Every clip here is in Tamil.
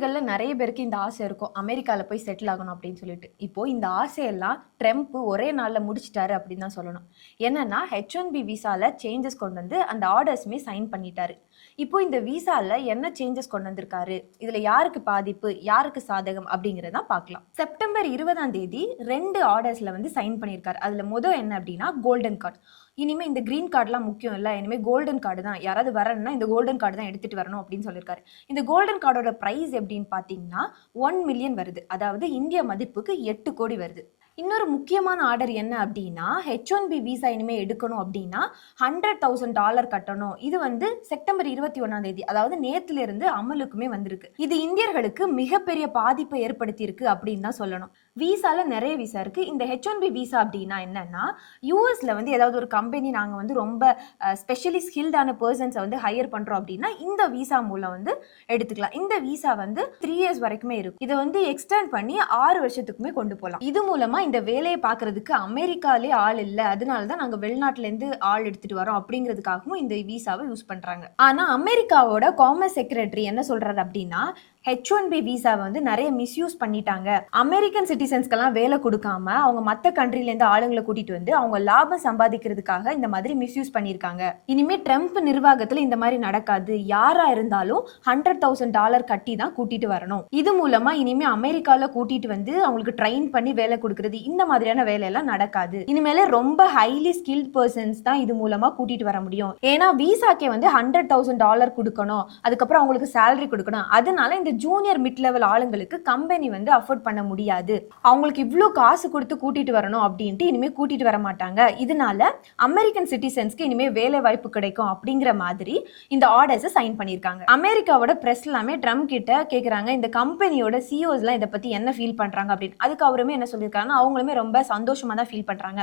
இந்தியர்கள்ல நிறைய பேருக்கு இந்த ஆசை இருக்கும். அமெரிக்கால போய் செட்டில் ஆகணும் அப்படின்னு சொல்லிட்டு. இப்போ இந்த ஆசையெல்லாம் ட்ரம்ப் ஒரே நாள்ல முடிச்சுட்டாரு அப்படின்னு தான் சொல்லணும். என்னன்னா H1B விசால சேஞ்சஸ் கொண்டு வந்து அந்த ஆர்டர்ஸுமே சைன் பண்ணிட்டாரு. இப்போ இந்த விசால என்ன சேஞ்சஸ் கொண்டு வந்திருக்காரு? இதுல யாருக்கு பாதிப்பு, யாருக்கு சாதகம் அப்படிங்கறத பார்க்கலாம். செப்டம்பர் 20ஆம் தேதி 2 ஆர்டர்ஸ்ல வந்து சைன் பண்ணியிருக்காரு. அதுல என்ன அப்படின்னா கோல்டன் கார்டு. இனிமே இந்த கிரீன் கார்டுலாம் முக்கியம் இல்ல. இனிமே கோல்டன் கார்டு தான். யாராவது வரணும்னா இந்த கோல்டன் கார்டு தான் எடுத்துட்டு வரணும் அப்படின்னு சொல்லியிருக்காரு. இந்த கோல்டன் கார்டோட பிரைஸ் எப்படின்னு பாத்தீங்கன்னா 1 மில்லியன் வருது. அதாவது இந்திய மதிப்புக்கு 8 கோடி வருது. இன்னொரு முக்கியமான ஆர்டர் என்ன அப்படின்னா H1B விசா இனிமே எடுக்கணும் அப்படின்னா $100,000 கட்டணும். இது வந்து செப்டம்பர் 21ஆம் தேதி, அதாவது நேத்துல இருந்து அமலுக்குமே வந்திருக்கு. இது இந்தியர்களுக்கு மிகப்பெரிய பாதிப்பை ஏற்படுத்தி இருக்கு அப்படின்னு தான் சொல்லணும். விசால நிறைய விசா இருக்கு. இந்த H1B விசா அப்படின்னா என்னன்னா யூஎஸ்ல வந்து ஏதாவது ஒரு கம்பெனி நாங்க வந்து ரொம்ப ஸ்பெஷலி ஸ்கில்டான பர்சன்ஸை வந்து ஹையர் பண்றோம் அப்படின்னா இந்த விசா மூலம் வந்து எடுத்துக்கலாம். இந்த விசா வந்து 3 இயர்ஸ் வரைக்குமே இருக்கும். இதை வந்து எக்ஸ்டெண்ட் பண்ணி 6 வருஷத்துக்குமே கொண்டு போகலாம். இது மூலமா இந்த வேலையை பார்க்கறதுக்கு அமெரிக்காலே ஆள் இல்லை, அதனால தான் நாங்கள் வெளிநாட்டுல இருந்து ஆள் எடுத்துட்டு வரோம் அப்படிங்கிறதுக்காகவும் இந்த விசாவை யூஸ் பண்றாங்க. ஆனா அமெரிக்காவோட காமர்ஸ் செக்ரட்டரி என்ன சொல்றாரு அப்படின்னா H1B விசாவை வந்து நிறைய மிஸ்யூஸ் பண்ணிட்டாங்க. அமெரிக்கன் சிட்டிசன்ஸ்க்கெல்லாம் வேலை கொடுக்காம அவங்க மற்ற கண்ட்ரிலேருந்து ஆளுங்களை கூட்டிட்டு வந்து அவங்க லாபம் சம்பாதிக்கிறதுக்காக இந்த மாதிரி மிஸ்யூஸ் பண்ணியிருக்காங்க. இனிமே ட்ரம்ப் நிர்வாகத்தில் இந்த மாதிரி நடக்காது. யாரா இருந்தாலும் $100,000 கட்டி தான் கூட்டிட்டு வரணும். இது மூலமா இனிமே அமெரிக்கால கூட்டிட்டு வந்து அவங்களுக்கு ட்ரெயின் பண்ணி வேலை கொடுக்கறது இந்த மாதிரியான வேலையெல்லாம் நடக்காது. இனிமேல ரொம்ப ஹைலி ஸ்கில்ட் பர்சன்ஸ் தான் இது மூலமா கூட்டிட்டு வர முடியும். ஏன்னா விசாக்கே வந்து $100,000 கொடுக்கணும், அதுக்கப்புறம் அவங்களுக்கு சேலரி கொடுக்கணும். அதனால இந்த ஜூனியர் மிட் லெவல் ஆளுங்களுக்கு கம்பெனி வந்து அஃபோர்ட் பண்ண முடியாது. அவங்களுக்கு இவ்ளோ காசு கொடுத்து கூட்டிட்டு வரணும் அப்படின்ட்டு இனிமே கூட்டிட்டு வர மாட்டாங்க. இதனால அமெரிக்கன் சிட்டிசன்ஸ்க்கு இனிமே வேலை வாய்ப்பு கிடைக்கும் அப்படிங்கிற மாதிரி இந்த ஆர்டர்ஸை சைன் பண்ணியிருக்காங்க. அமெரிக்காவோட பிரஸ் எல்லாமே ட்ரம்ப் கிட்ட கேட்குறாங்க இந்த கம்பெனியோட சிஓஸ்லாம் இதை பத்தி என்ன ஃபீல் பண்றாங்க அப்படின்னு. அதுக்கு அவருமே என்ன சொல்லியிருக்காங்க, அவங்களுமே ரொம்ப சந்தோஷமா தான் ஃபீல் பண்றாங்க.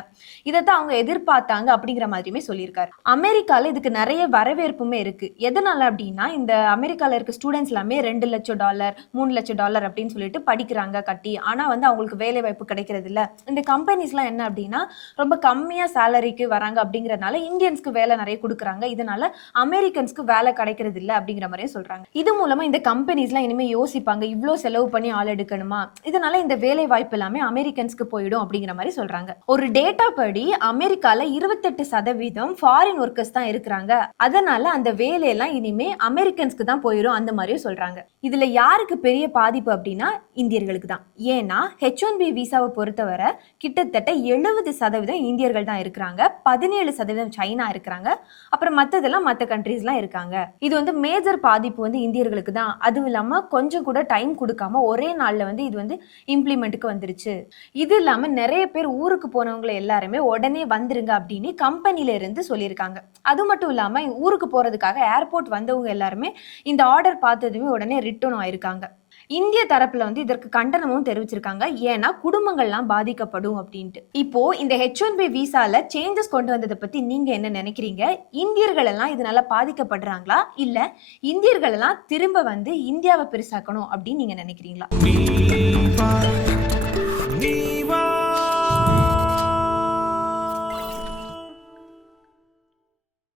இதைத்தான் அவங்க எதிர்பார்த்தாங்க அப்படிங்கிற மாதிரியுமே சொல்லியிருக்காரு. அமெரிக்கால இதுக்கு நிறைய வரவேற்புமே இருக்கு. எதனால அப்படின்னா இந்த அமெரிக்கால இருக்க ஸ்டூடெண்ட்ஸ் எல்லாமே $2 லட்சம் $3 லட்சம் அப்படின்னு சொல்லிட்டு படிக்கிறாங்க கட்டி. ஆனா வந்து அவங்களுக்கு வேலை வாய்ப்பு கிடைக்கிறது இல்ல. இந்த கம்பெனிஸ்லாம் என்ன அப்படின்னா ரொம்ப கம்மியா சேலரிக்கு வராங்க அப்படிங்கறதுனால இந்தியன்ஸ்க்கு வேலை நிறைய கொடுக்குறாங்க. இதனால அமெரிக்கன்ஸ்க்கு வேலை கிடைக்கிறது இல்ல அப்படிங்கிற மாதிரியே சொல்றாங்க. இது மூலமா இந்த கம்பெனிஸ்லாம் இனிமே யோசிப்பாங்க, இவ்ளோ செலவு பண்ணி ஆள் எடுக்கணுமா, இதனால இந்த வேலை வாய்ப்பு எல்லாமே அமெரிக்கன்ஸ்க்கு போயிடும் அப்படிங்கிற மாதிரி சொல்றாங்க. ஒரு டேட்டா படி அமெரிக்கால 28% ஃபாரின் ஒர்க்கர்ஸ் தான் இருக்கிறாங்க. அதனால அந்த வேலையெல்லாம் இனிமே அமெரிக்கன்ஸ்க்கு தான் போயிடும் அந்த மாதிரியும் சொல்றாங்க. இதுல யாருக்கு பெரிய பாதிப்பு அப்படின்னா இந்தியர்களுக்கு தான். ஏன்னா H1B விசாவை பொறுத்தவரை கிட்டத்தட்ட 70% இந்தியர்கள் தான் இருக்கிறாங்க, 17% சைனா இருக்கிறாங்க, அப்புறம் மற்றதெல்லாம் மற்ற கண்ட்ரீஸ்லாம் இருக்காங்க. இது வந்து மேஜர் பாதிப்பு வந்து இந்தியர்களுக்கு தான். அதுவும் இல்லாம கொஞ்சம் கூட டைம் கொடுக்காம ஒரே நாள்ல வந்து இது வந்து இம்ப்ளிமெண்ட்டுக்கு வந்துருச்சு. இது இல்லாம நிறைய பேர் ஊருக்கு போனவங்களை எல்லாருமே உடனே வந்துருங்க அப்படின்னு கம்பெனில இருந்து சொல்லியிருக்காங்க. அது மட்டும் இல்லாம ஊருக்கு போறதுக்காக ஏர்போர்ட் வந்தவங்க எல்லாருமே இந்த ஆர்டர் பார்த்ததுமே உடனே ரிட்டர்ன் ஆயிருக்காங்க. இந்திய தரப்புல வந்து இதற்கு கண்டனமும் தெரிவிச்சிருக்காங்க. ஏன்னா குடும்பங்கள்லாம் பாதிக்கப்படும் அப்படின்ட்டு. இப்போ இந்த H1B விசால சேஞ்சஸ் கொண்டு வந்ததை பத்தி நீங்க என்ன நினைக்கிறீங்க? இந்தியர்கள் எல்லாம் இதனால பாதிக்கப்படுறாங்களா, இல்ல இந்தியர்கள் எல்லாம் திரும்ப வந்து இந்தியாவை பெருசாக்கணும் அப்படின்னு நீங்க நினைக்கிறீங்களா?